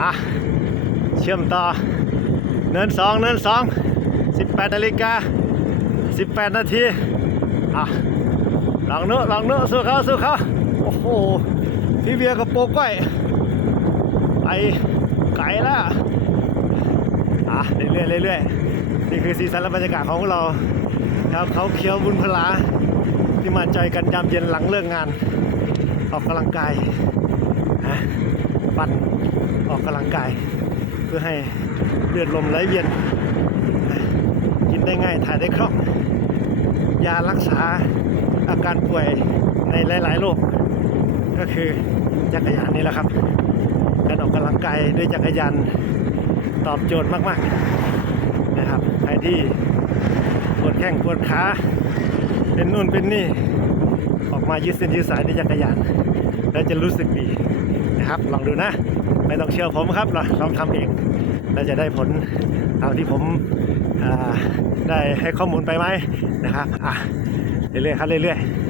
อะเชื่อมต่อ เนินสองเนินสองสิบแปดนาฬิกาสิบแปดนาทีอะลองเนื้อลองเนื้อสู้เขาสู้เขาโอ้โหพี่เบียร์กับโปรก้อยไปไกลแล้วอะเรื่อยๆเรื่อยๆนี่คือสีสันและบรรยากาศของพวกเราครับเขาเคี้ยวบุญพลาที่มาจอยกันยามเย็นหลังเลิกงาน ออกกำลังกาย ปั่นออกกำลังกาย เพื่อให้เลือดลมไหลเวียนกินได้ง่ายถ่ายได้คล่อง ยารักษาอาการป่วยในหลาย ๆ โรคก็คือจักรยานนี่แหละครับ การออกกำลังกายด้วยจักรยานตอบโจทย์มาก ๆ นะครับใครที่ปวดแข้งปวดขาเป็นนู่นเป็นนี่ ออกมายืดเส้นยืดสายด้วยจักรยาน แล้วจะรู้สึกดี นะครับ ลองดูนะ ไม่ต้องเชื่อผมครับลองลองทำเองแล้วจะได้ผลตามที่ผมได้ให้ข้อมูลไปไหมนะครับอะเรื่อยๆครับเรื่อยๆ